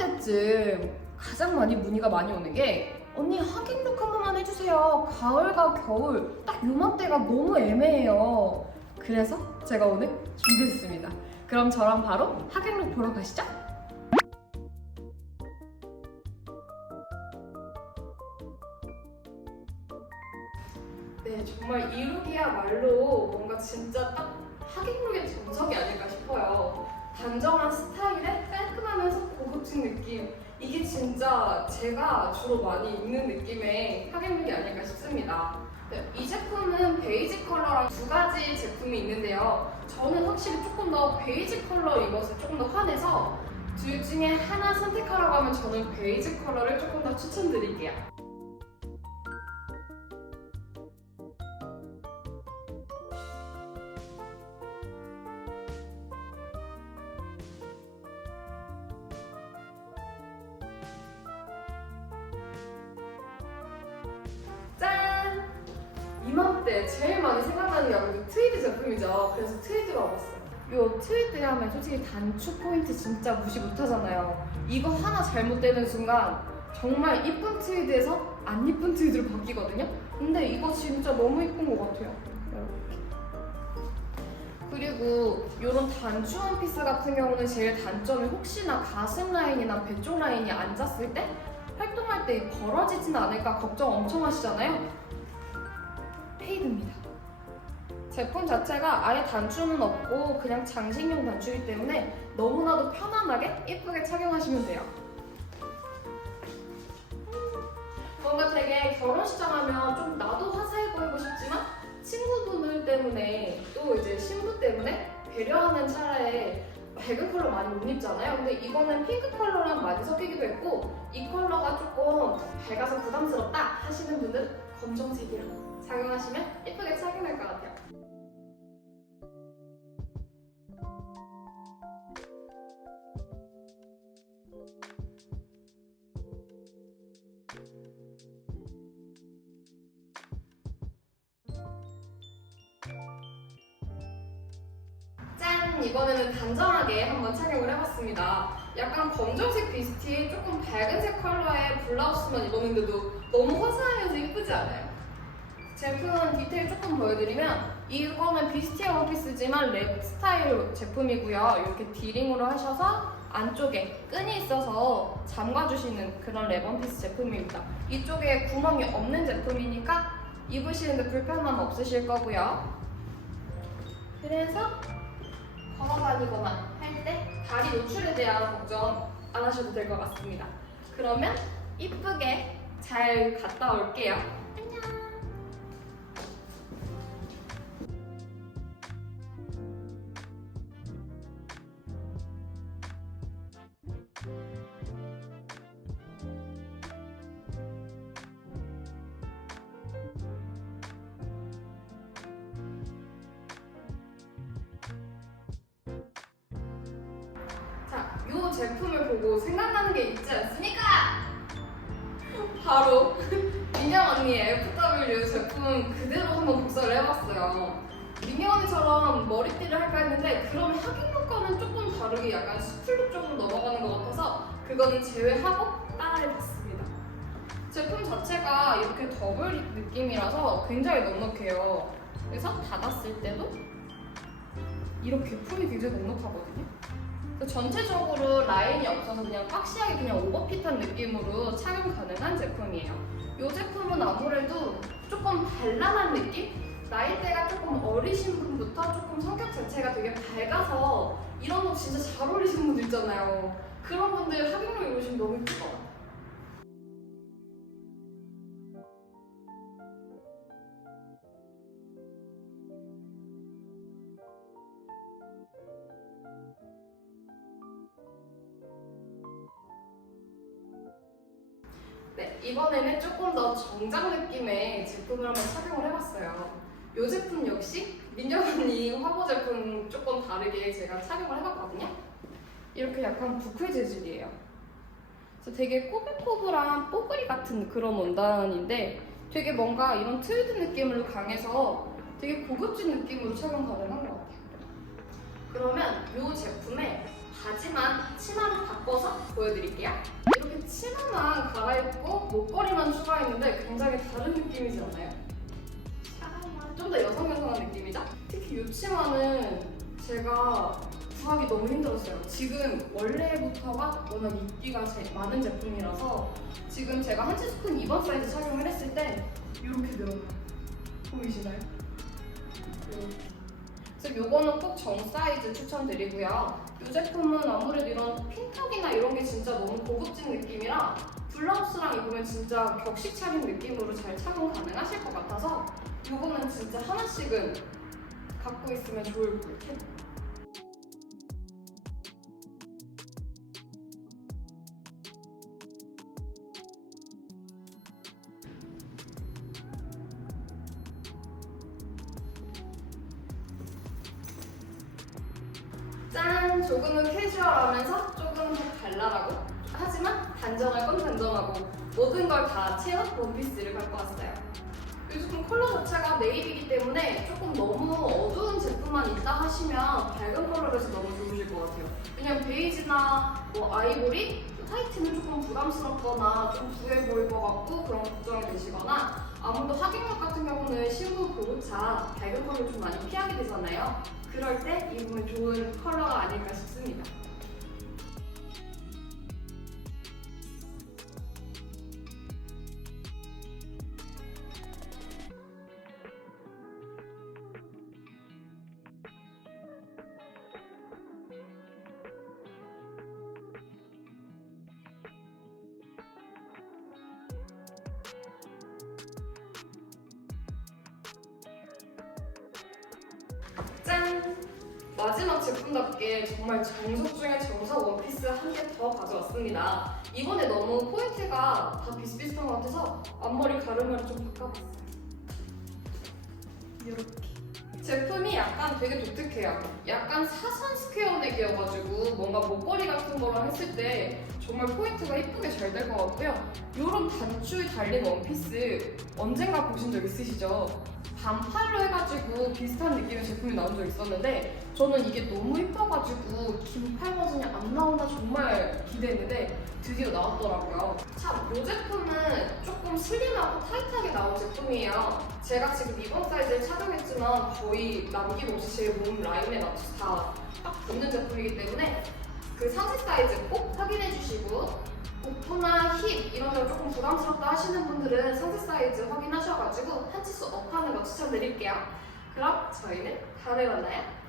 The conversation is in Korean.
네, 요맘때쯤 가장 많이 문의가 많이 오는 게 언니 하객룩 한 번만 해주세요. 가을과 겨울 딱 요맘때가 너무 애매해요. 그래서 제가 오늘 준비했습니다. 그럼 저랑 바로 하객룩 보러 가시죠. 네, 정말 이 룩이야말로 뭔가 진짜 딱 하객룩의 정석이 아닐까 싶어요. 단정한 스타일에 깔끔하면서 고급진 느낌. 이게 진짜 제가 주로 많이 입는 느낌의 하객룩이 아닐까 싶습니다. 네, 이 제품은 베이지 컬러랑 두 가지 제품이 있는데요. 저는 확실히 조금 더 베이지 컬러 입어서 조금 더 환해서 둘 중에 하나 선택하라고 하면 저는 베이지 컬러를 조금 더 추천드릴게요. 이맘때 제일 많이 생각나는 게 아무래도 트위드 제품이죠. 그래서 트위드가 와봤어요. 요 트위드 하면 솔직히 단추 포인트 진짜 무시 못하잖아요. 이거 하나 잘못되는 순간 정말 이쁜 트위드에서 안 이쁜 트위드로 바뀌거든요. 근데 이거 진짜 너무 이쁜 것 같아요. 그리고 이런 단추 원피스 같은 경우는 제일 단점이 혹시나 가슴 라인이나 배 쪽 라인이 앉았을 때 활동할 때 벌어지진 않을까 걱정 엄청 하시잖아요. 페이드입니다. 제품 자체가 아예 단추는 없고 그냥 장식용 단추이기 때문에 너무나도 편안하게 예쁘게 착용하시면 돼요. 뭔가 되게 결혼식장 하면 좀 나도 화사해 보이고 싶지만 친구분들 때문에 또 이제 신부 때문에 배려하는 차라에 밝은 컬러 많이 못 입잖아요. 근데 이거는 핑크 컬러랑 많이 섞이기도 했고 이 컬러가 조금 밝아서 부담스럽다 하시는 분들은 검정색이랑 착용하시면 예쁘게 착용할 것 같아요. 이번에는 단정하게 한번 착용을 해봤습니다. 약간 검정색 비스티에 조금 밝은색 컬러의 블라우스만 입었는데도 너무 화사하면서 예쁘지 않아요? 제품 디테일 조금 보여드리면 이거는 비스티의 원피스지만 랩 스타일 제품이고요. 이렇게 디링으로 하셔서 안쪽에 끈이 있어서 잠가주시는 그런 랩 원피스 제품입니다. 이쪽에 구멍이 없는 제품이니까 입으시는데 불편함 없으실 거고요. 그래서 걸어다니거나 할 때 다리 노출에 대한 걱정 안 하셔도 될 것 같습니다. 그러면 이쁘게 잘 갔다 올게요. 제품을 보고 생각나는 게 있지 않습니까? 바로 민영 언니의 FW 제품 그대로 한번 복사를 해봤어요. 민영 언니처럼 머리띠를 할까 했는데 그럼 하객룩과는 조금 다르게 약간 스플룩 쪽으로 넘어가는 것 같아서 그거는 제외하고 따라해봤습니다. 제품 자체가 이렇게 더블 느낌이라서 굉장히 넉넉해요. 그래서 닫았을 때도 이렇게 품이 굉장히 넉넉하거든요. 그래서 전체적으로 라인이 없어서 그냥 박시하게 그냥 오버핏한 느낌으로 착용 가능한 제품이에요. 이 제품은 아무래도 조금 발랄한 느낌? 나이대가 조금 어리신 분부터 조금 성격 자체가 되게 밝아서 이런 옷 진짜 잘 어울리시는 분들 있잖아요. 그런 분들 하객룩 입으시면 너무 예쁠 것 같아요. 이번에는 조금 더 정장 느낌의 제품을 한번 착용을 해봤어요. 이 제품 역시 민정 언니 화보 제품 조금 다르게 제가 착용을 해봤거든요. 이렇게 약간 부클 재질이에요. 그래서 되게 꼬불꼬불한 뽀글이 같은 그런 원단인데 되게 뭔가 이런 트위드 느낌으로 강해서 되게 고급진 느낌으로 착용 가능한 것 같아요. 그러면 이 제품의 바지만 치마로 바꿔서 보여드릴게요. 치마만 갈아입고 목걸이만 추가했는데 굉장히 다른 느낌이지 않나요? 좀 더 여성 여성한 느낌이죠? 특히 이 치마는 제가 구하기 너무 힘들었어요. 지금 원래부터가 워낙 인기가 제- 많은 제품이라서 지금 제가 한치스푼 2번 사이즈 착용을 했을 때 이렇게 늘어나요. 보이시나요? 이렇게. 그래서 요거는 꼭 정 사이즈 추천드리고요. 이 제품은 아무래도 이런 핀턱이나 이런 게 진짜 너무 고급진 느낌이라 블라우스랑 입으면 진짜 격식 차린 느낌으로 잘 착용 가능하실 것 같아서 요거는 진짜 하나씩은 갖고 있으면 좋을 것 같아요. 조금은 캐주얼하면서 조금 더 발랄하고 하지만 단정할 건 단정하고 모든 걸 다 채운 원피스를 갖고 왔어요. 이 제품 컬러 자체가 네이비이기 때문에 조금 너무 어두운 제품만 있다 하시면 밝은 컬러에서 너무 좋으실 것 같아요. 왜냐면 베이지나 뭐 아이보리, 화이트는 조금 부담스럽거나 좀 부해 보일 것 같고 그런 걱정이 되시거나 아무래도 하객력 같은 경우는 신부 보호차 밝은 컬러 좀 많이 피하게 되잖아요. 그럴 때 입으면 좋은 컬러가 아닐까 싶습니다. 짠! 마지막 제품답게 정말 정석 중에 정석 원피스 한 개 더 가져왔습니다. 이번에 너무 포인트가 다 비슷비슷한 것 같아서 앞머리 가르마를 좀 바꿔봤어요. 이렇게. 제품이 약간 되게 독특해요. 약간 사선 스퀘어 넥이어가지고 뭔가 목걸이 같은 거랑 했을 때 정말 포인트가 이쁘게 잘 될 것 같고요. 이런 단추 달린 원피스 언젠가 보신 적 있으시죠? 반팔로 해가지고 비슷한 느낌의 제품이 나온 적 있었는데 저는 이게 너무 이뻐가지고 긴팔 버전이 안 나오나 정말 기대했는데 드디어 나왔더라고요. 참, 이 제품은 조금 슬림하고 타이트하게 나온 제품이에요. 제가 지금 이번 사이즈를 착용했지만 거의 남김없이 제 몸 라인에 맞춰서 다 딱 붙는 제품이기 때문에 그 상세 사이즈 꼭 확인해 주시고 복부나 힙 이런 데 조금 부담스럽다 하시는 분들은 상세 사이즈 확인하셔가지고 한 치수 업하는 거 추천드릴게요. 그럼 저희는 다음에 만나요.